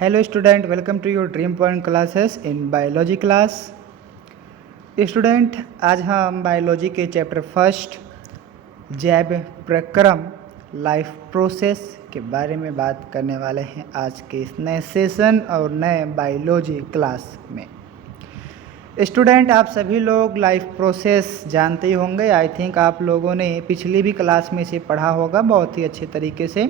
Hello student, welcome to your dream point classes in biology class. Student आज हम biology के chapter first जैव प्रक्रम लाइफ प्रोसेस के बारे में बात करने वाले हैं आज के इस नए सेशन और नए बायोलॉजी क्लास में। स्टूडेंट आप सभी लोग लाइफ प्रोसेस जानते ही होंगे। आई थिंक आप लोगों ने पिछली भी क्लास में इसे पढ़ा होगा बहुत ही अच्छे तरीके से।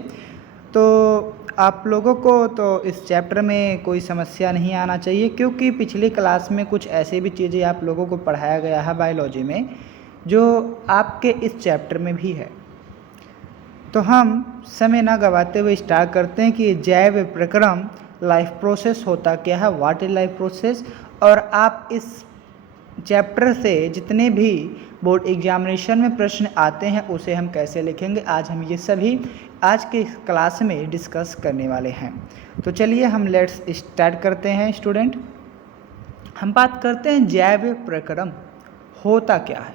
तो आप लोगों को तो इस चैप्टर में कोई समस्या नहीं आना चाहिए, क्योंकि पिछली क्लास में कुछ ऐसे भी चीज़ें आप लोगों को पढ़ाया गया है बायोलॉजी में जो आपके इस चैप्टर में भी है। तो हम समय ना गवाते हुए स्टार्ट करते हैं कि जैव प्रक्रम लाइफ प्रोसेस होता क्या है, व्हाट इज लाइफ प्रोसेस। और आप इस चैप्टर से जितने भी बोर्ड एग्जामिनेशन में प्रश्न आते हैं उसे हम कैसे लिखेंगे, आज हम ये सभी आज के क्लास में डिस्कस करने वाले हैं। तो चलिए हम लेट्स स्टार्ट करते हैं। स्टूडेंट हम बात करते हैं जैव प्रक्रम होता क्या है,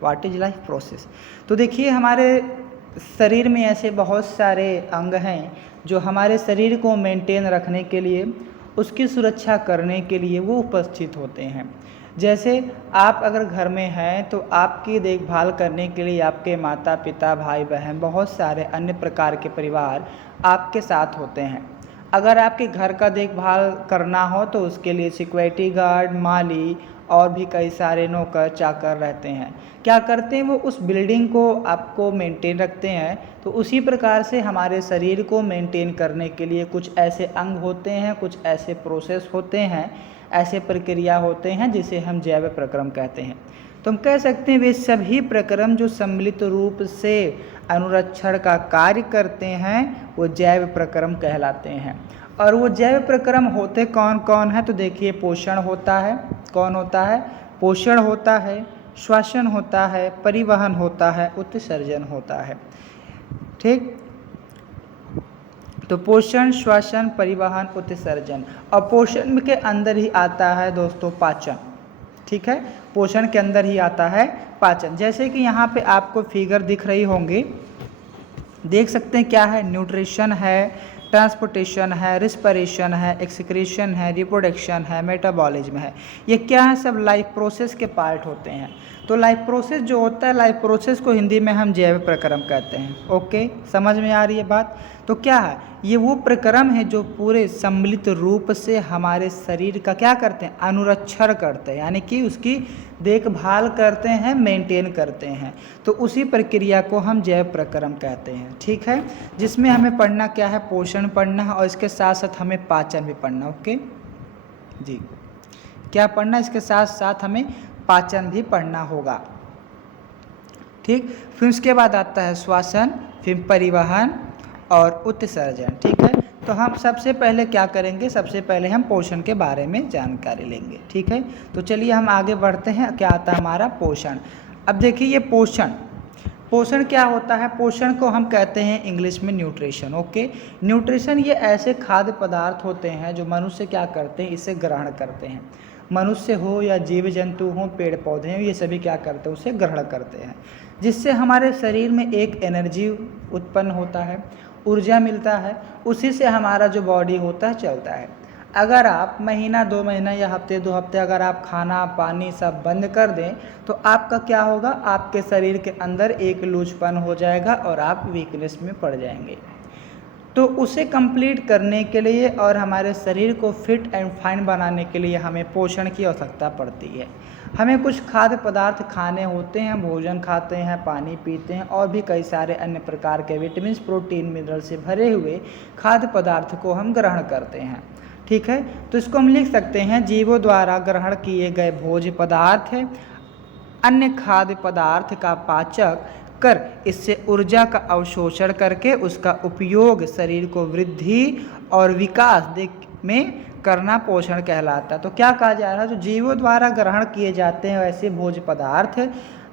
व्हाट इज लाइफ प्रोसेस। तो देखिए हमारे शरीर में ऐसे बहुत सारे अंग हैं जो हमारे शरीर को मेंटेन रखने के लिए, उसकी सुरक्षा करने के लिए वो उपस्थित होते हैं। जैसे आप अगर घर में हैं तो आपकी देखभाल करने के लिए आपके माता पिता भाई बहन बहुत सारे अन्य प्रकार के परिवार आपके साथ होते हैं। अगर आपके घर का देखभाल करना हो तो उसके लिए सिक्योरिटी गार्ड, माली और भी कई सारे नौकर चाकर रहते हैं। क्या करते हैं, वो उस बिल्डिंग को आपको मेंटेन रखते हैं। तो उसी प्रकार से हमारे शरीर को मेंटेन करने के लिए कुछ ऐसे अंग होते हैं, कुछ ऐसे प्रोसेस होते हैं, ऐसे प्रक्रिया होते हैं जिसे हम जैव प्रक्रम कहते हैं। तो हम कह सकते हैं वे सभी प्रक्रम जो सम्मिलित रूप से अनुरक्षण का कार्य करते हैं वो जैव प्रक्रम कहलाते हैं। और वो जैव प्रक्रम होते कौन कौन है, तो देखिए पोषण होता है, कौन होता है, पोषण होता है, श्वसन होता है, परिवहन होता है, उत्सर्जन होता है। ठीक, तो पोषण, श्वसन, परिवहन, उत्सर्जन। और पोषण के अंदर ही आता है दोस्तों पाचन। ठीक है, पोषण के अंदर ही आता है पाचन। जैसे कि यहाँ पे आपको फिगर दिख रही होंगी, देख सकते हैं क्या है, न्यूट्रिशन है, ट्रांसपोर्टेशन है, रिस्पिरेशन है, एक्सक्रीशन है, रिप्रोडक्शन है, मेटाबॉलिज्म है। ये क्या है, सब लाइफ प्रोसेस के पार्ट होते हैं। तो लाइफ प्रोसेस जो होता है, लाइफ प्रोसेस को हिंदी में हम जैव प्रक्रम कहते हैं। ओके, समझ में आ रही है बात। तो क्या है, ये वो प्रक्रम है जो पूरे सम्मिलित रूप से हमारे शरीर का क्या करते हैं, अनुरक्षण करते हैं, यानी कि उसकी देखभाल करते हैं, मेंटेन करते हैं। तो उसी प्रक्रिया को हम जैव प्रक्रम कहते हैं। ठीक है, जिसमें हमें पढ़ना क्या है, पोषण पढ़ना है और इसके साथ साथ हमें पाचन भी पढ़ना। ओके जी, क्या पढ़ना, इसके साथ साथ हमें पाचन भी पढ़ना होगा। ठीक, फिर उसके बाद आता है श्वसन, फिर परिवहन और उत्सर्जन। ठीक है, तो हम सबसे पहले क्या करेंगे, सबसे पहले हम पोषण के बारे में जानकारी लेंगे। ठीक है, तो चलिए हम आगे बढ़ते हैं। क्या आता है हमारा पोषण। अब देखिए ये पोषण, पोषण क्या होता है, पोषण को हम कहते हैं इंग्लिश में न्यूट्रिशन। ओके, न्यूट्रिशन ये ऐसे खाद्य पदार्थ होते हैं जो मनुष्य क्या करते हैं, इसे ग्रहण करते हैं। मनुष्य हो या जीव जंतु हो, पेड़ पौधे हो, ये सभी क्या करते हैं, उसे ग्रहण करते हैं, जिससे हमारे शरीर में एक एनर्जी उत्पन्न होता है, ऊर्जा मिलता है, उसी से हमारा जो बॉडी होता है चलता है। अगर आप महीना 2 महीना या हफ्ते 2 हफ्ते अगर आप खाना पानी सब बंद कर दें तो आपका क्या होगा, आपके शरीर के अंदर एक लूचपन हो जाएगा और आप वीकनेस में पड़ जाएंगे। तो उसे कंप्लीट करने के लिए और हमारे शरीर को फिट एंड फाइन बनाने के लिए हमें पोषण की आवश्यकता पड़ती है। हमें कुछ खाद्य पदार्थ खाने होते हैं, भोजन खाते हैं, पानी पीते हैं और भी कई सारे अन्य प्रकार के विटामिन, प्रोटीन, मिनरल से भरे हुए खाद्य पदार्थ को हम ग्रहण करते हैं। ठीक है, तो इसको हम लिख सकते हैं जीवों द्वारा ग्रहण किए गए भोज्य पदार्थ है, अन्य खाद्य पदार्थ का पाचक कर इससे ऊर्जा का अवशोषण करके उसका उपयोग शरीर को वृद्धि और विकास में करना पोषण कहलाता है। तो क्या कहा जा रहा है, जो जीवों द्वारा ग्रहण किए जाते हैं ऐसे भोज्य पदार्थ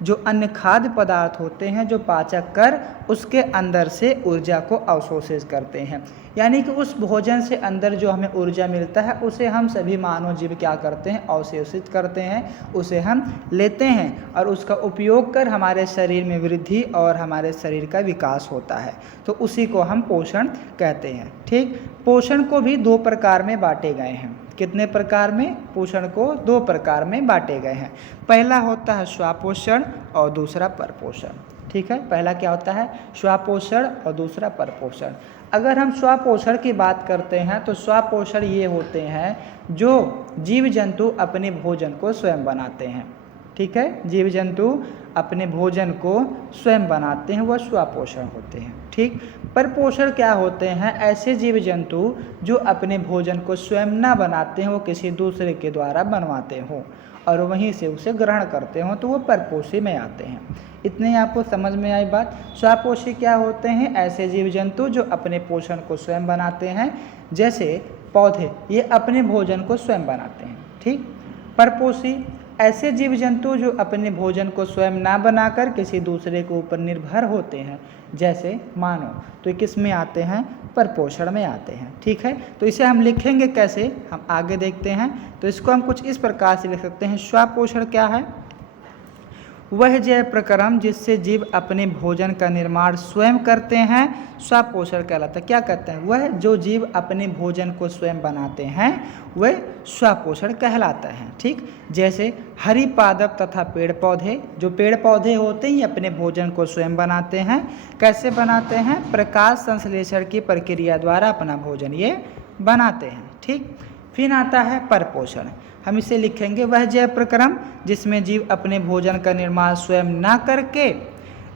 जो अन्य खाद्य पदार्थ होते हैं जो पाचक कर उसके अंदर से ऊर्जा को अवशोषित करते हैं। यानी कि उस भोजन से अंदर जो हमें ऊर्जा मिलता है उसे हम सभी मानव जीव क्या करते हैं, अवशोषित करते हैं, उसे हम लेते हैं और उसका उपयोग कर हमारे शरीर में वृद्धि और हमारे शरीर का विकास होता है। तो उसी को हम पोषण कहते हैं। ठीक, पोषण को भी दो प्रकार में बांटे गए हैं। कितने प्रकार में? पोषण को दो प्रकार में बांटे गए हैं। पहला होता है स्वापोषण और दूसरा परपोषण। ठीक है, पहला क्या होता है? स्वापोषण और दूसरा परपोषण। अगर हम स्वापोषण की बात करते हैं तो स्वापोषण ये होते हैं जो जीव जंतु अपने भोजन को स्वयं बनाते हैं। ठीक है, जीव जंतु अपने भोजन को स्वयं बनाते हैं, वह स्वापोषण होते हैं। ठीक, परपोषण क्या होते हैं? ऐसे जीव जंतु जो अपने भोजन को स्वयं ना बनाते हैं, वो किसी दूसरे के द्वारा बनवाते हों और वहीं से उसे ग्रहण करते हों, तो वो परपोषी में आते हैं। इतने आपको समझ में आई बात। स्वापोषी क्या होते हैं? ऐसे जीव जंतु जो अपने पोषण को स्वयं बनाते हैं, जैसे पौधे, ये अपने भोजन को स्वयं बनाते हैं। ठीक, परपोषी ऐसे जीव जंतु जो अपने भोजन को स्वयं ना बनाकर किसी दूसरे के ऊपर निर्भर होते हैं, जैसे मानव, तो किस में आते हैं? परपोषण में आते हैं। ठीक है, तो इसे हम लिखेंगे कैसे, हम आगे देखते हैं। तो इसको हम कुछ इस प्रकार से लिख सकते हैं। स्वापोषण क्या है? वह जैव प्रक्रम जिससे जीव अपने भोजन का निर्माण स्वयं करते हैं, स्वापोषण कहलाता है। क्या कहते हैं? वह जो जीव अपने भोजन को स्वयं बनाते हैं वह स्वापोषण कहलाता है। ठीक, जैसे हरी पादप तथा पेड़ पौधे, जो पेड़ पौधे होते हैं अपने भोजन को स्वयं बनाते हैं। कैसे बनाते हैं? प्रकाश संश्लेषण की प्रक्रिया द्वारा अपना भोजन ये बनाते हैं। ठीक, फिर आता है परपोषण। हम इसे लिखेंगे, वह जैव प्रक्रम जिसमें जीव अपने भोजन का निर्माण स्वयं ना करके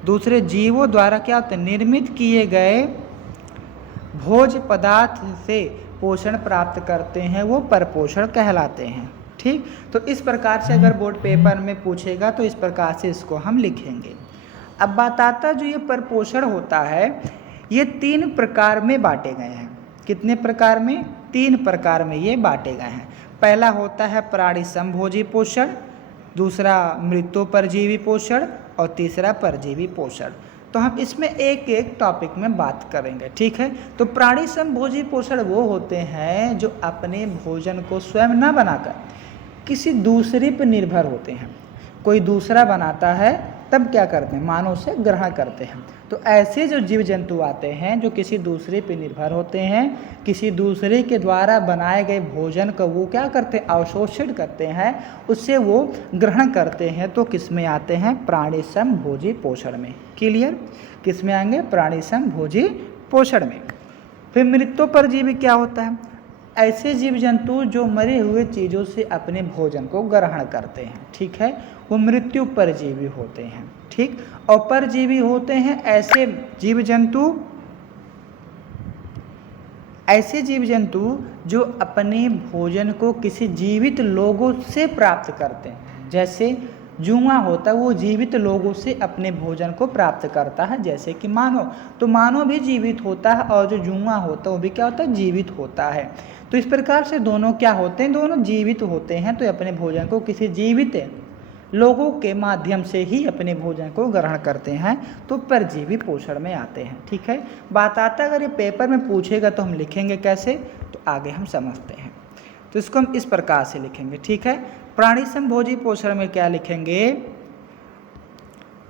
दूसरे जीवों द्वारा क्या होता है, निर्मित किए गए भोज्य पदार्थ से पोषण प्राप्त करते हैं, वो परपोषण कहलाते हैं। ठीक, तो इस प्रकार से अगर बोर्ड पेपर में पूछेगा तो इस प्रकार से इसको हम लिखेंगे। अब बात आता है, जो ये परपोषण होता है ये 3 प्रकार में बांटे गए हैं। कितने प्रकार में? 3 प्रकार में ये बांटे गए हैं। पहला होता है प्राणी समभोजी पोषण, दूसरा मृत्योपरजीवी पोषण और तीसरा परजीवी पोषण। तो हम इसमें एक एक टॉपिक में बात करेंगे। ठीक है, तो प्राणी समभोजी पोषण वो होते हैं जो अपने भोजन को स्वयं ना बनाकर किसी दूसरे पर निर्भर होते हैं। कोई दूसरा बनाता है तब क्या करते हैं? मानव से ग्रहण करते हैं। तो ऐसे जो जीव जंतु आते हैं जो किसी दूसरे पर निर्भर होते हैं, किसी दूसरे के द्वारा बनाए गए भोजन को वो क्या करते हैं? अवशोषित करते हैं, उससे वो ग्रहण करते हैं। तो किस में आते हैं? प्राणी समभोजी पोषण में। क्लियर? किस में आएंगे? प्राणी समभोजी पोषण में। फिर मृत्योपरजीवी क्या होता है? ऐसे जीव जंतु जो मरे हुए चीज़ों से अपने भोजन को ग्रहण करते हैं। ठीक है, वो मृत्यु परजीवी होते हैं। ठीक, और परजीवी होते हैं ऐसे जीव जंतु जो अपने भोजन को किसी जीवित लोगों से प्राप्त करते हैं। जैसे जुआ होता है, वो जीवित लोगों से अपने भोजन को प्राप्त करता है, जैसे कि मानव। तो मानव भी जीवित होता है और जो जुआ होता है वो भी क्या होता है? जीवित होता है। तो इस प्रकार से दोनों क्या होते हैं? दोनों जीवित होते हैं। तो अपने भोजन को किसी जीवित लोगों के माध्यम से ही अपने भोजन को ग्रहण करते हैं, तो परजीवी पोषण में आते हैं। ठीक है, बात आता है अगर ये पेपर में पूछेगा तो हम लिखेंगे कैसे, तो आगे हम समझते हैं। तो इसको हम इस प्रकार से लिखेंगे। ठीक है, प्राणी समभोजी पोषण में क्या लिखेंगे?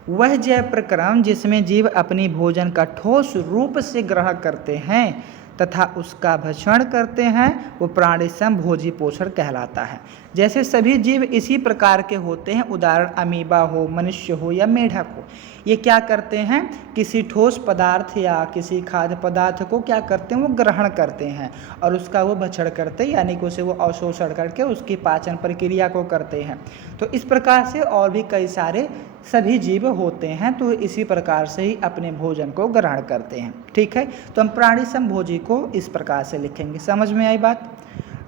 वह जैव प्रक्रम जिसमें जीव अपनी भोजन का ठोस रूप से ग्रहण करते हैं तथा उसका भक्षण करते हैं, वो प्राणी समभोजी पोषण कहलाता है। जैसे सभी जीव इसी प्रकार के होते हैं, उदाहरण अमीबा हो, मनुष्य हो या मेढक हो, ये क्या करते हैं? किसी ठोस पदार्थ या किसी खाद्य पदार्थ को क्या करते हैं? वो ग्रहण करते हैं और उसका वो भक्षण करते हैं, यानी कि उसे वो अवशोषण करके उसकी पाचन प्रक्रिया को करते हैं। तो इस प्रकार से और भी कई सारे सभी जीव होते हैं, तो इसी प्रकार से ही अपने भोजन को ग्रहण करते हैं। ठीक है, तो हम प्राणी समभोजी को इस प्रकार से लिखेंगे। समझ में आई बात?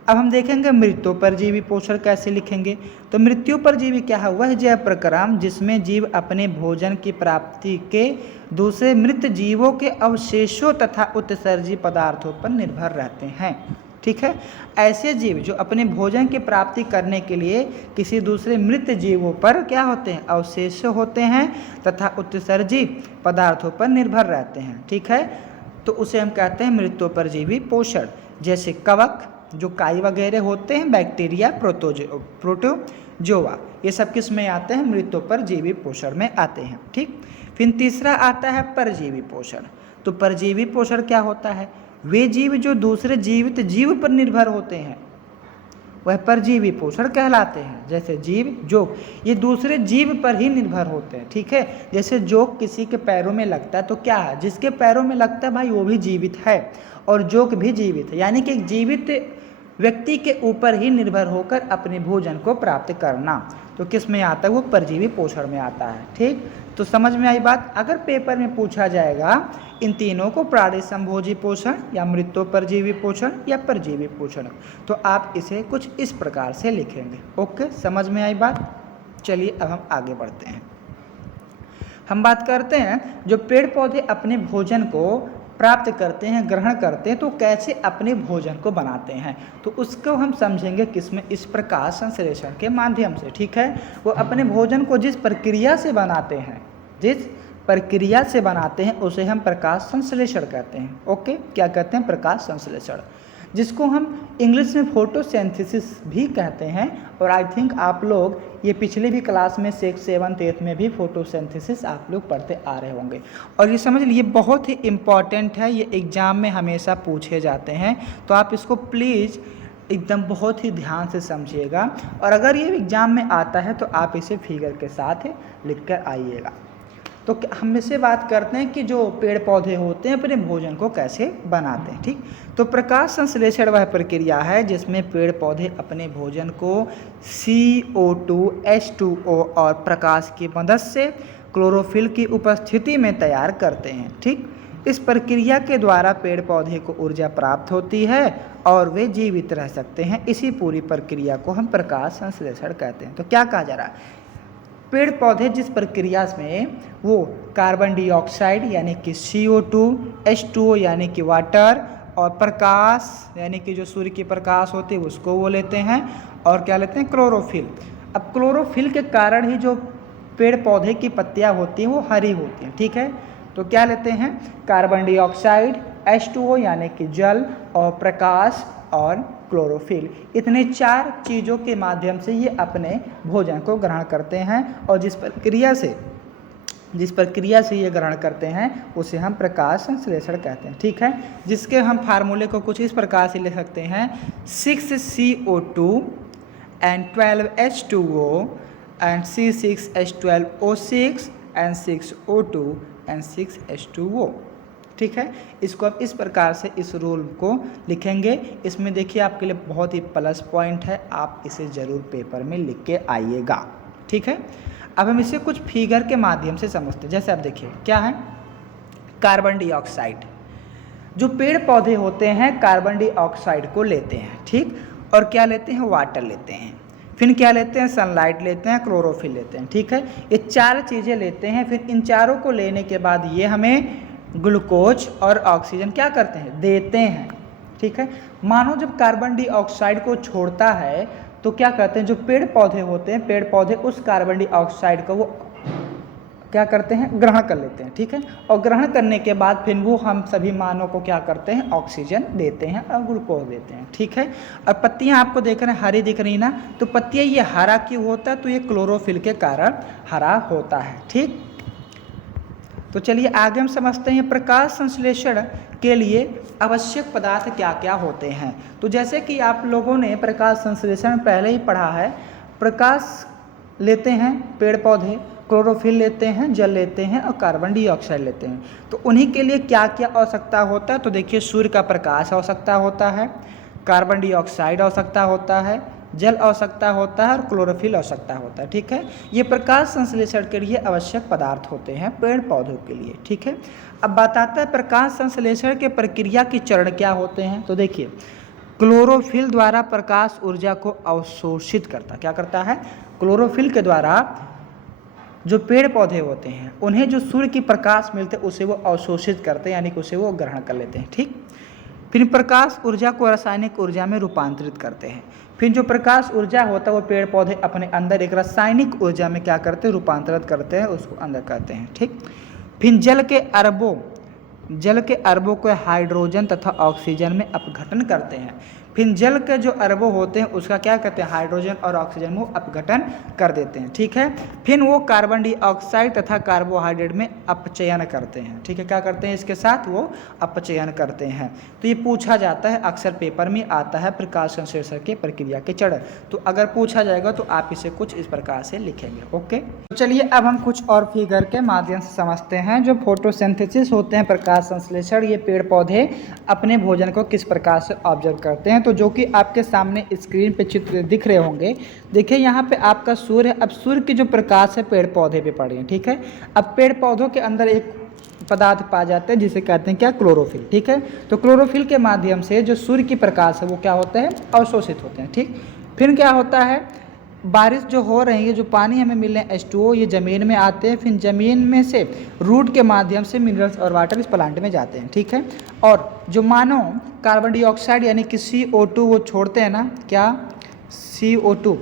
अब हम देखेंगे मृत्योपरजीवी पोषण कैसे लिखेंगे। तो मृत्योपरजीवी क्या है? वह जैव प्रक्रम जिसमें जीव अपने भोजन की प्राप्ति के दूसरे मृत जीवों के अवशेषों तथा उत्सर्जी पदार्थों पर निर्भर रहते हैं। ठीक है। ऐसे जीव जो अपने भोजन की प्राप्ति करने के लिए किसी दूसरे मृत जीवों पर क्या होते हैं, अवशेष होते हैं तथा उत्सर्जी पदार्थों पर निर्भर रहते हैं, ठीक है। तो उसे हम कहते हैं मृत्योपरजीवी पोषण। जैसे कवक जो काई वगैरह होते हैं, बैक्टीरिया, प्रोटोजोआ, ये सब किस में आते हैं, मृत्योपरजीवी पोषण में आते हैं, ठीक। फिर तीसरा आता है परजीवी पोषण। तो परजीवी पोषण क्या होता है, वे जीव जो दूसरे जीवित जीव पर निर्भर होते हैं वह परजीवी पोषण कहलाते हैं। जैसे जीव जोक, ये दूसरे जीव पर ही निर्भर होते हैं, ठीक है। जैसे जोक किसी के पैरों में लगता है तो क्या है, जिसके पैरों में लगता है भाई वो भी जीवित है और जोक भी जीवित है, यानी कि एक जीवित व्यक्ति के ऊपर ही निर्भर होकर अपने भोजन को प्राप्त करना, तो किस में आता है, वो परजीवी पोषण में आता है, ठीक। तो समझ में आई बात। अगर पेपर में पूछा जाएगा इन तीनों को प्राणिसंभोजी पोषण या मृत्योपरजीवी पोषण या परजीवी पोषण, तो आप इसे कुछ इस प्रकार से लिखेंगे। ओके, समझ में आई बात। चलिए अब हम आगे बढ़ते हैं। हम बात करते हैं जो पेड़ पौधे अपने भोजन को प्राप्त करते हैं, ग्रहण करते हैं, तो कैसे अपने भोजन को बनाते हैं, तो उसको हम समझेंगे किसमें, इस प्रकाश संश्लेषण के माध्यम से, ठीक है। वो अपने भोजन को जिस प्रक्रिया से बनाते हैं, जिस प्रक्रिया से बनाते हैं उसे हम प्रकाश संश्लेषण कहते हैं। ओके, क्या कहते हैं, प्रकाश संश्लेषण, जिसको हम इंग्लिश में फोटोसिंथेसिस भी कहते हैं। और आई थिंक आप लोग ये पिछले भी क्लास में 6th 7th 8th में भी फोटोसिंथेसिस आप लोग पढ़ते आ रहे होंगे। और ये समझ लीजिए बहुत ही इम्पॉर्टेंट है, ये एग्ज़ाम में हमेशा पूछे जाते हैं, तो आप इसको प्लीज़ एकदम बहुत ही ध्यान से समझिएगा। और अगर ये एग्ज़ाम में आता है तो आप इसे फिगर के साथ लिख कर आइएगा। तो हम इससे बात करते हैं कि जो पेड़ पौधे होते हैं अपने भोजन को कैसे बनाते हैं, ठीक। तो प्रकाश संश्लेषण वह प्रक्रिया है जिसमें पेड़ पौधे अपने भोजन को CO2, H2O और प्रकाश की मदद से क्लोरोफिल की उपस्थिति में तैयार करते हैं, ठीक। इस प्रक्रिया के द्वारा पेड़ पौधे को ऊर्जा प्राप्त होती है और वे जीवित रह सकते हैं। इसी पूरी प्रक्रिया को हम प्रकाश संश्लेषण कहते हैं। तो क्या कहा जा रहा है, पेड़ पौधे जिस प्रक्रिया में वो कार्बन डाइऑक्साइड यानी कि CO2, H2O यानी कि वाटर और प्रकाश यानी कि जो सूर्य की प्रकाश होती है उसको वो लेते हैं, और क्या लेते हैं, क्लोरोफिल। अब क्लोरोफिल के कारण ही जो पेड़ पौधे की पत्तियां होती हैं वो हरी होती हैं, ठीक है। तो क्या लेते हैं, कार्बन डाइऑक्साइड, H2O यानी कि जल और प्रकाश और क्लोरोफिल, इतने 4 चीज़ों के माध्यम से ये अपने भोजन को ग्रहण करते हैं। और जिस प्रक्रिया से ये ग्रहण करते हैं उसे हम प्रकाश संश्लेषण कहते हैं, ठीक है। जिसके हम फार्मूले को कुछ इस प्रकार से लिख सकते हैं, 6CO2 and 12H2O and C6H12O6 and 6O2 and 6H2O, ठीक है। इसको अब इस प्रकार से इस रूल को लिखेंगे। इसमें देखिए आपके लिए बहुत ही प्लस पॉइंट है, आप इसे ज़रूर पेपर में लिख के आइएगा, ठीक है। अब हम इसे कुछ फिगर के माध्यम से समझते हैं। जैसे आप देखिए क्या है, कार्बन डाइऑक्साइड, जो पेड़ पौधे होते हैं कार्बन डाइऑक्साइड को लेते हैं, ठीक, और क्या लेते हैं, वाटर लेते हैं, फिर क्या लेते हैं, सनलाइट लेते हैं, क्लोरोफिल लेते हैं, ठीक है। ये 4 चीज़ें लेते हैं। फिर इन चारों को लेने के बाद ये हमें ग्लूकोज और ऑक्सीजन क्या करते हैं, देते हैं, ठीक है। मानो जब कार्बन डाइऑक्साइड को छोड़ता है तो क्या कहते हैं, जो पेड़ पौधे होते हैं, पेड़ पौधे उस कार्बन डाइऑक्साइड को वो क्या करते हैं, ग्रहण कर लेते हैं, ठीक है। और ग्रहण करने के बाद फिर वो हम सभी मानव को क्या करते हैं, ऑक्सीजन देते हैं और ग्लूकोज देते हैं, ठीक है। और पत्तियां आपको देख रहे हैं हरी दिख रही ना, तो पत्तियां ये हरा क्यों होता है, तो ये क्लोरोफिल के कारण हरा होता है, ठीक। तो चलिए आगे हम समझते हैं प्रकाश संश्लेषण के लिए आवश्यक पदार्थ क्या क्या होते हैं। तो जैसे कि आप लोगों ने प्रकाश संश्लेषण पहले ही पढ़ा है, प्रकाश लेते हैं पेड़ पौधे, क्लोरोफिल लेते हैं, जल लेते हैं और कार्बन डाइऑक्साइड लेते हैं। तो उन्हीं के लिए क्या क्या आवश्यकता होता है, तो देखिए सूर्य का प्रकाश आवश्यकता होता है, कार्बन डाइऑक्साइड आवश्यकता होता है, जल आवश्यकता होता है और क्लोरोफिल आवश्यकता होता है, ठीक है। ये प्रकाश संश्लेषण के लिए आवश्यक पदार्थ होते हैं पेड़ पौधों के लिए, ठीक है। अब बात आता है प्रकाश संश्लेषण के प्रक्रिया के चरण क्या होते हैं। तो देखिए क्लोरोफिल द्वारा प्रकाश ऊर्जा को अवशोषित करता, क्या करता है, क्लोरोफिल के द्वारा जो पेड़ पौधे होते हैं उन्हें जो सूर्य की प्रकाश मिलते हैं उसे वो अवशोषित करते हैं, यानी कि उसे वो ग्रहण कर लेते हैं, ठीक। फिर प्रकाश ऊर्जा को रासायनिक ऊर्जा में रूपांतरित करते हैं। फिर जो प्रकाश ऊर्जा होता है वो पेड़ पौधे अपने अंदर एक रासायनिक ऊर्जा में क्या करते हैं, रूपांतरित करते हैं, उसको अंदर करते हैं। ठीक। फिर जल के अरबों को हाइड्रोजन तथा ऑक्सीजन में अपघटन करते हैं। फिर जल के जो अरबों होते हैं उसका क्या करते हैं, हाइड्रोजन और ऑक्सीजन में अपघटन कर देते हैं। ठीक है। फिर वो कार्बन डाइऑक्साइड तथा कार्बोहाइड्रेट में अपचयन करते हैं। ठीक है, क्या करते हैं, इसके साथ वो अपचयन करते हैं। तो ये पूछा जाता है, अक्सर पेपर में आता है, प्रकाश संश्लेषण के प्रक्रिया के चरण। तो अगर पूछा जाएगा तो आप इसे कुछ इस प्रकार से लिखेंगे। ओके, तो चलिए अब हम कुछ और फिगर के माध्यम से समझते हैं। जो फोटोसिंथेसिस होते हैं, प्रकाश संश्लेषण, ये पेड़ पौधे अपने भोजन को किस प्रकार से ऑब्जर्व करते हैं। तो जो कि आपके सामने स्क्रीन पे चित्र दिख रहे होंगे, देखिए यहाँ पे आपका सूर्य है। अब सूर्य की जो प्रकाश है पेड़ पौधे पे पड़ रही है। ठीक है। अब पेड़ पौधों के अंदर एक पदार्थ पाए जाते हैं जिसे कहते हैं क्या, क्लोरोफिल। ठीक है। तो क्लोरोफिल के माध्यम से जो सूर्य की प्रकाश है वो क्या होता है, अवशोषित होते हैं। ठीक। फिर क्या होता है, बारिश जो हो रही है, जो पानी हमें मिल रहे हैं H2O, ये ज़मीन में आते हैं। फिर ज़मीन में से रूट के माध्यम से मिनरल्स और वाटर इस प्लांट में जाते हैं। ठीक है। और जो मानव कार्बन डाइऑक्साइड यानी कि CO2 वो छोड़ते हैं ना, क्या, CO2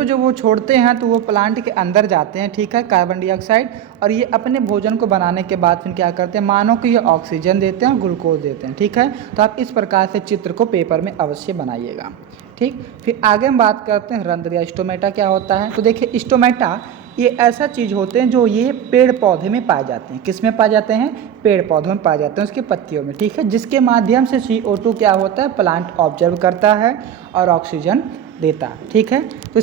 जो वो छोड़ते हैं तो वो प्लांट के अंदर जाते हैं। ठीक है, कार्बन डाइऑक्साइड, और ये अपने भोजन को बनाने के बाद फिर क्या करते हैं, मानव को ये ऑक्सीजन देते हैं और ग्लूकोज देते हैं। ठीक है। तो आप इस प्रकार से चित्र को पेपर में अवश्य बनाइएगा। ठीक। फिर आगे हम बात करते हैं रंध्र या स्टोमेटा क्या होता है। तो देखिए स्टोमेटा ये ऐसा चीज़ होते हैं जो ये पेड़ पौधे में पाए जाते हैं। किस में पाए जाते हैं, पेड़ पौधों में पाए जाते हैं, उसकी पत्तियों में। ठीक है। जिसके माध्यम से CO2 क्या होता है, प्लांट ऑब्जर्व करता है और ऑक्सीजन देता है। ठीक है। तो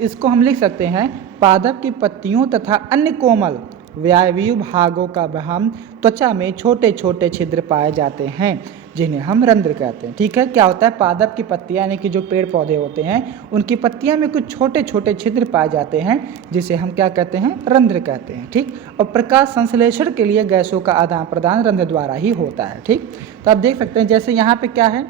इसको हम लिख सकते हैं, पादप की पत्तियों तथा अन्य कोमल वायवीय भागों का बहम त्वचा में छोटे छोटे छिद्र पाए जाते हैं जिन्हें हम रंध्र कहते हैं। ठीक है। क्या होता है, पादप की पत्तियां यानी कि जो पेड़ पौधे होते हैं उनकी पत्तियां में कुछ छोटे छोटे छिद्र पाए जाते हैं जिसे हम क्या कहते हैं, रंध्र कहते हैं। ठीक। और प्रकाश संश्लेषण के लिए गैसों का आदान प्रदान रंध्र द्वारा ही होता है। ठीक। तो आप देख सकते हैं जैसे यहाँ पे क्या है,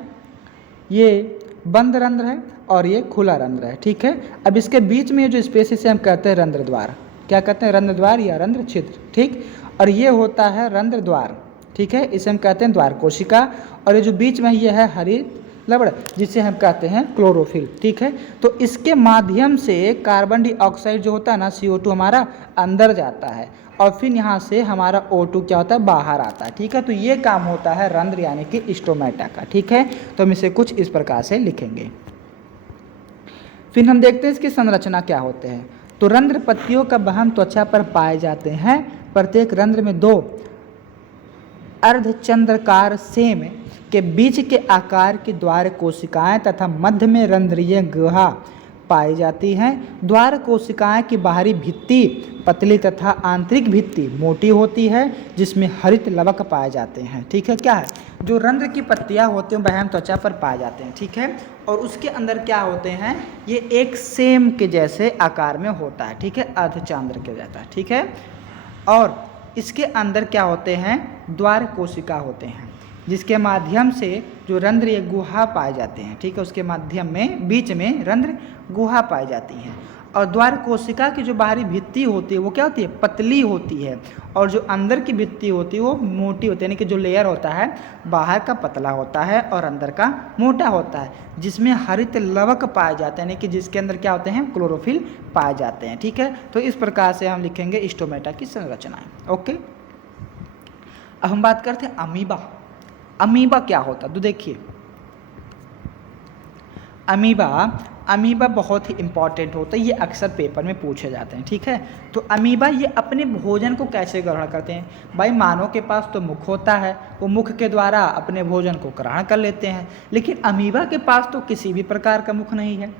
ये बंद रंध्र है और ये खुला रंध्र है। ठीक है। अब इसके बीच में जो स्पेस इसे हम कहते हैं रंध्र द्वार। क्या कहते हैं, रंध्र द्वार या रंध्र छिद्र। ठीक। और ये होता है रंध्र द्वार। ठीक है, इसे हम कहते हैं द्वार कोशिका। और ये जो बीच में ये है हरित लवण, जिसे हम कहते हैं क्लोरोफिल। ठीक है। तो इसके माध्यम से कार्बन डाइऑक्साइड जो होता है ना, CO2 हमारा अंदर जाता है और फिर यहाँ से हमारा O2 क्या होता है, बाहर आता है। ठीक है। तो ये काम होता है रंध्र यानी कि स्टोमेटा का। ठीक है। तो हम इसे कुछ इस प्रकार से लिखेंगे। फिर हम देखते हैं इसकी संरचना क्या होते हैं। तो रंध्र पत्तियों का बहम त्वचा पर पाए जाते हैं। प्रत्येक रंध्र में 2 अर्धचंद्राकार सेम के बीच के आकार की द्वार कोशिकाएं तथा मध्य में रंध्रीय गुहा पाई जाती हैं। द्वार कोशिकाएं की बाहरी भित्ति पतली तथा आंतरिक भित्ति मोटी होती है जिसमें हरित लवक पाए जाते हैं। ठीक है। क्या है, जो रंध्र की पत्तियां होती हैं बहम त्वचा पर पाए जाते हैं। ठीक है। और उसके अंदर क्या होते हैं, ये एक सेम के जैसे आकार में होता है। ठीक है, अर्धचंद्र के जैसा। ठीक है। और इसके अंदर क्या होते हैं, द्वार कोशिका होते हैं जिसके माध्यम से जो रंध्र या गुहा पाए जाते हैं। ठीक है। उसके माध्यम में बीच में रंध्र गुहा पाई जाती हैं। और द्वार कोशिका की जो बाहरी भित्ति होती है वो क्या होती है, पतली होती है। और जो अंदर की भित्ति होती है वो मोटी होती है, यानी कि जो लेयर होता है बाहर का पतला होता है और अंदर का मोटा होता है, जिसमें हरित लवक पाए जाते हैं, यानी कि जिसके अंदर क्या होते हैं, क्लोरोफिल पाए जाते हैं। ठीक है। तो इस प्रकार से हम लिखेंगे स्टोमेटा की संरचनाएं। ओके। अब हम बात करते हैं अमीबा। अमीबा क्या होता है, तो देखिए अमीबा बहुत ही इंपॉर्टेंट होता है, ये अक्सर पेपर में पूछे जाते हैं। ठीक है। तो अमीबा ये अपने भोजन को कैसे ग्रहण करते हैं, भाई मानव के पास तो मुख होता है, वो मुख के द्वारा अपने भोजन को ग्रहण कर लेते हैं, लेकिन अमीबा के पास तो किसी भी प्रकार का मुख नहीं है।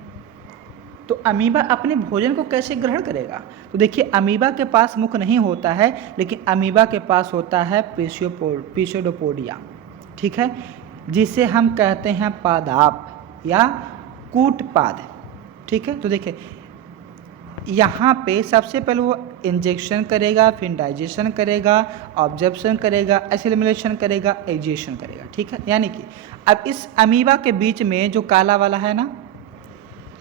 तो अमीबा अपने भोजन को कैसे ग्रहण करेगा, तो देखिए अमीबा के पास मुख नहीं होता है, लेकिन अमीबा के पास होता है पिसोडोपोडिया। ठीक है, जिसे हम कहते हैं पादाप या कूटपाद। ठीक है। तो देखिए यहाँ पे सबसे पहले वो इंजेक्शन करेगा, फिर डाइजेशन करेगा, ऑब्जर्प्शन करेगा, एसिमिलेशन करेगा, एजेशन करेगा। ठीक है। यानी कि अब इस अमीबा के बीच में जो काला वाला है ना,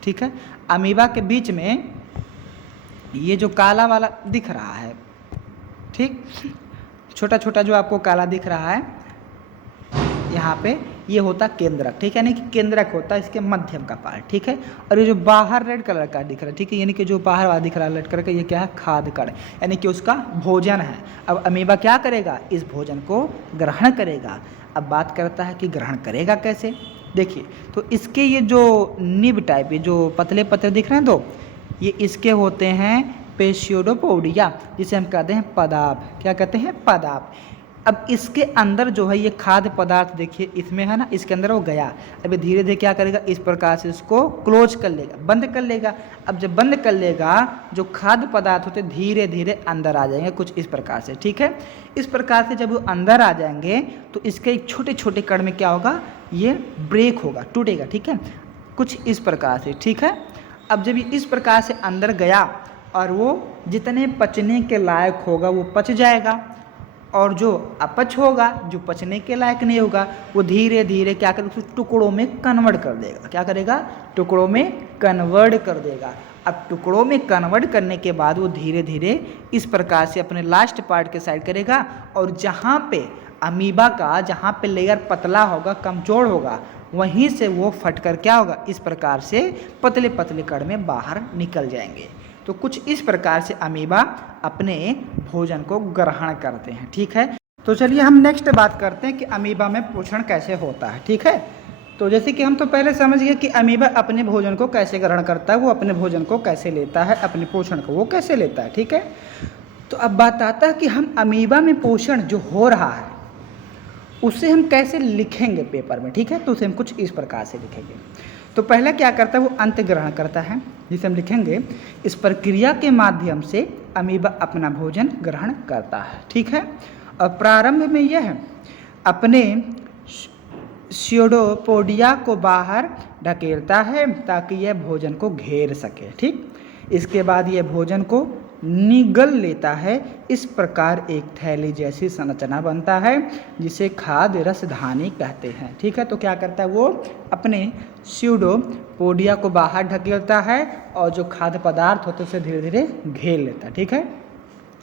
ठीक है, अमीबा के बीच में ये जो काला वाला दिख रहा है, ठीक, छोटा छोटा जो आपको काला दिख रहा है, यहाँ पे ये होता केंद्रक, ठीक है, यानी कि केंद्रक होता है इसके मध्यम का पार्ट, ठीक है। और ये जो बाहर रेड कलर का दिख रहा है, ठीक है, यानी कि जो बाहर वाला दिख रहा है रेड कलर का, ये क्या है, खाद्य कण, यानी कि उसका भोजन है। अब अमीबा क्या करेगा, इस भोजन को ग्रहण करेगा। अब बात करता है कि ग्रहण करेगा कैसे। देखिए, तो इसके ये जो निब टाइप, ये जो पतले पतले दिख रहे हैं, तो ये इसके होते हैं पेशियोडोपोडिया, जिसे हम कहते हैं पदार्थ। क्या कहते हैं, पदार्थ। अब इसके अंदर जो है ये खाद्य पदार्थ, देखिए इसमें है ना, इसके अंदर वो गया। अभी धीरे धीरे क्या करेगा, इस प्रकार से इसको क्लोज कर लेगा, बंद कर लेगा। अब जब बंद कर लेगा, जो खाद्य पदार्थ होते धीरे धीरे अंदर आ जाएंगे, कुछ इस प्रकार से, ठीक है। इस प्रकार से जब वो अंदर आ जाएंगे तो इसके एक छोटे छोटे कण में क्या होगा, ये ब्रेक होगा, टूटेगा, ठीक है, कुछ इस प्रकार से, ठीक है। अब जब ये इस प्रकार से अंदर गया और वो जितने पचने के लायक होगा वो पच जाएगा, और जो अपच होगा, जो पचने के लायक नहीं होगा, वो धीरे धीरे क्या करेगा, उसको टुकड़ों में कन्वर्ट कर देगा। क्या करेगा, टुकड़ों में कन्वर्ट कर देगा। अब टुकड़ों में कन्वर्ट करने के बाद वो धीरे धीरे इस प्रकार से अपने लास्ट पार्ट के साइड करेगा, और जहाँ पे अमीबा का जहाँ पे लेयर पतला होगा, कमजोर होगा, वहीं से वो फटकर क्या होगा, इस प्रकार से पतले पतले कण में बाहर निकल जाएंगे। तो कुछ इस प्रकार से अमीबा अपने भोजन को ग्रहण करते हैं, ठीक है। तो चलिए हम नेक्स्ट बात करते हैं कि अमीबा में पोषण कैसे होता है, ठीक है। तो जैसे कि हम तो पहले समझ गए कि अमीबा अपने भोजन को कैसे ग्रहण करता है, वो अपने भोजन को कैसे लेता है, अपने पोषण को वो कैसे लेता है, ठीक है। तो अब बात आता है कि हम अमीबा में पोषण जो हो रहा है उसे हम कैसे लिखेंगे पेपर में, ठीक है। तो उसे हम कुछ इस प्रकार से लिखेंगे। तो पहला क्या करता है, वो अंत ग्रहण करता है, जिसे हम लिखेंगे इस प्रक्रिया के माध्यम से अमीबा अपना भोजन ग्रहण करता है, ठीक है। और प्रारंभ में यह अपने स्यूडोपोडिया को बाहर ढकेलता है ताकि यह भोजन को घेर सके, ठीक। इसके बाद यह भोजन को निगल लेता है। इस प्रकार एक थैली जैसी संरचना बनता है जिसे खाद्य रसधानी कहते हैं, ठीक है। तो क्या करता है, वो अपने स्यूडोपोडिया को बाहर ढकेलता है और जो खाद्य पदार्थ होते हैं उसे धीरे धीरे घेर लेता है, ठीक है।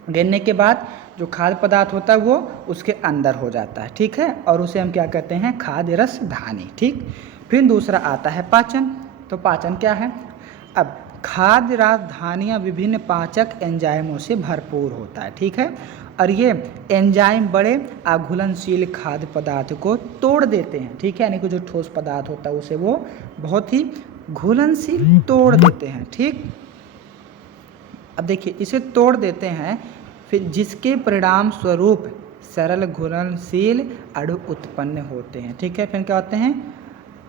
घेरने के बाद जो खाद्य पदार्थ होता है वो उसके अंदर हो जाता है, ठीक है, और उसे हम क्या कहते हैं, खाद्य रसधानी, ठीक। फिर दूसरा आता है पाचन। तो पाचन क्या है, अब खाद्य राजधानियाँ विभिन्न पाचक एंजाइमों से भरपूर होता है, ठीक है। और ये एंजाइम बड़े अघुलनशील खाद्य पदार्थ को तोड़ देते हैं, ठीक है, यानी कि जो ठोस पदार्थ होता है उसे वो बहुत ही घुलनशील तोड़ देते हैं, ठीक। अब देखिए, इसे तोड़ देते हैं, फिर जिसके परिणाम स्वरूप सरल घुलनशील अणु उत्पन्न होते हैं, ठीक है। फिर क्या होते हैं,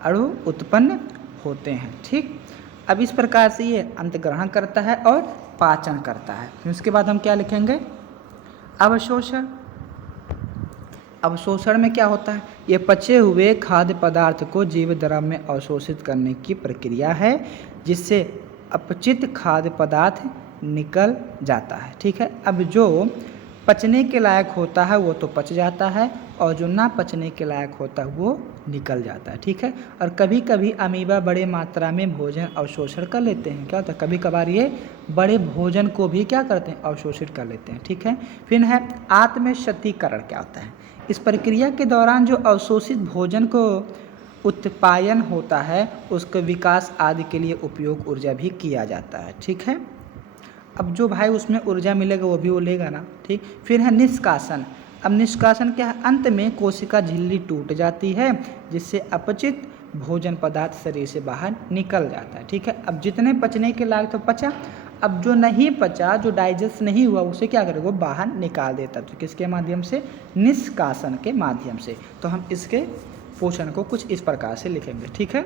अणु उत्पन्न होते हैं, ठीक। अब इस प्रकार से ये अंत ग्रहण करता है और पाचन करता है। फिर उसके बाद हम क्या लिखेंगे, अवशोषण। अवशोषण में क्या होता है, ये पचे हुए खाद्य पदार्थ को जीव द्रव में अवशोषित करने की प्रक्रिया है जिससे अपचित खाद्य पदार्थ निकल जाता है, ठीक है। अब जो पचने के लायक होता है वो तो पच जाता है, और जो ना पचने के लायक होता है वो निकल जाता है, ठीक है। और कभी कभी अमीबा बड़े मात्रा में भोजन अवशोषण कर लेते हैं। क्या होता है, कभी कभार ये बड़े भोजन को भी क्या करते हैं, अवशोषित कर लेते हैं, ठीक है। फिर है आत्मशतीकरण। क्या होता है, इस प्रक्रिया के दौरान जो अवशोषित भोजन को उत्पायन होता है उसके विकास आदि के लिए उपयोग ऊर्जा भी किया जाता है, ठीक है। अब जो भाई उसमें ऊर्जा मिलेगा वो भी वो लेगा ना, ठीक। फिर है निष्कासन। अब निष्कासन क्या है, अंत में कोशिका झिल्ली टूट जाती है जिससे अपचित भोजन पदार्थ शरीर से बाहर निकल जाता है, ठीक है। अब जितने पचने के लायक तो पचा, अब जो नहीं पचा, जो डाइजेस्ट नहीं हुआ, उसे क्या करेगा, वो बाहर निकाल देता है। तो किसके माध्यम से, निष्कासन के माध्यम से। तो हम इसके पोषण को कुछ इस प्रकार से लिखेंगे, ठीक है।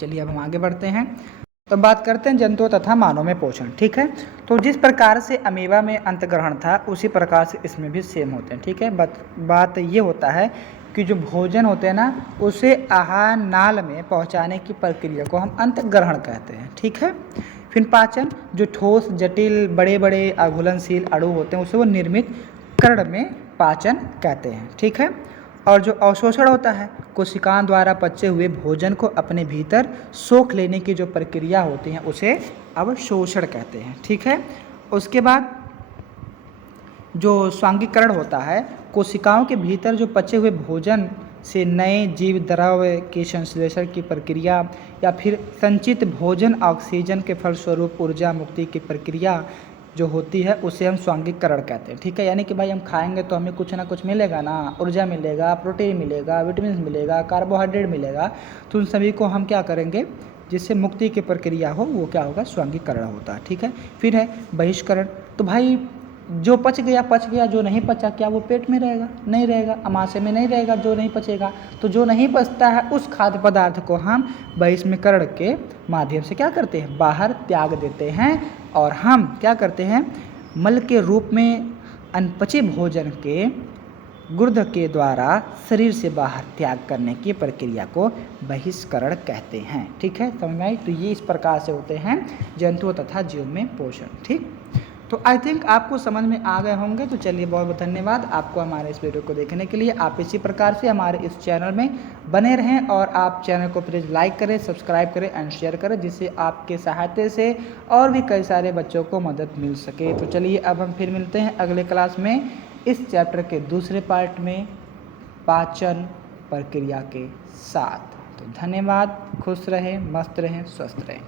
चलिए अब हम आगे बढ़ते हैं। तो बात करते हैं जंतुओं तथा मानव में पोषण, ठीक है। तो जिस प्रकार से अमीबा में अंतग्रहण था उसी प्रकार से इसमें भी सेम होते हैं, ठीक है। बात ये होता है कि जो भोजन होते हैं ना उसे आहार नाल में पहुंचाने की प्रक्रिया को हम अंतग्रहण कहते हैं, ठीक है। फिर पाचन, जो ठोस जटिल बड़े बड़े अघुलनशील अणु होते हैं उसे वो निर्मित कर्ण में पाचन कहते हैं, ठीक है। और जो अवशोषण होता है, कोशिकाओं द्वारा पचे हुए भोजन को अपने भीतर सोख लेने की जो प्रक्रिया होती है उसे अवशोषण कहते हैं, ठीक है। उसके बाद जो स्वांगीकरण होता है, कोशिकाओं के भीतर जो पचे हुए भोजन से नए जीव द्रव के संश्लेषण की प्रक्रिया या फिर संचित भोजन ऑक्सीजन के फलस्वरूप ऊर्जा मुक्ति की प्रक्रिया जो होती है उसे हम स्वांगीकरण कहते हैं। ठीक है, यानी कि भाई हम खाएंगे तो हमें कुछ ना कुछ मिलेगा ना, ऊर्जा मिलेगा, प्रोटीन मिलेगा, विटामिन मिलेगा, कार्बोहाइड्रेट मिलेगा, तो उन सभी को हम क्या करेंगे, जिससे मुक्ति की प्रक्रिया हो वो क्या होगा, स्वांगीकरण होता है। ठीक है, फिर है बहिष्करण। तो भाई जो पच गया, जो नहीं पचा क्या वो पेट में रहेगा, नहीं रहेगा, अमाशय में नहीं रहेगा, जो नहीं पचेगा। तो जो नहीं पचता है उस खाद्य पदार्थ को हम बहिष्करण के माध्यम से क्या करते हैं, बाहर त्याग देते हैं, और हम क्या करते हैं, मल के रूप में अनपचे भोजन के गुर्द के द्वारा शरीर से बाहर त्याग करने की प्रक्रिया को बहिष्करण कहते हैं। ठीक है, समझ में आई। तो ये इस प्रकार से होते हैं जंतुओं तथा जीव में पोषण। ठीक, तो आई थिंक आपको समझ में आ गए होंगे। तो चलिए, बहुत बहुत धन्यवाद आपको हमारे इस वीडियो को देखने के लिए। आप इसी प्रकार से हमारे इस चैनल में बने रहें, और आप चैनल को प्लीज़ लाइक करें, सब्सक्राइब करें एंड शेयर करें, जिससे आपके सहायता से और भी कई सारे बच्चों को मदद मिल सके। तो चलिए, अब हम फिर मिलते हैं अगले क्लास में इस चैप्टर के दूसरे पार्ट में पाचन प्रक्रिया के साथ। तो धन्यवाद, खुश रहें, मस्त रहें, स्वस्थ रहें।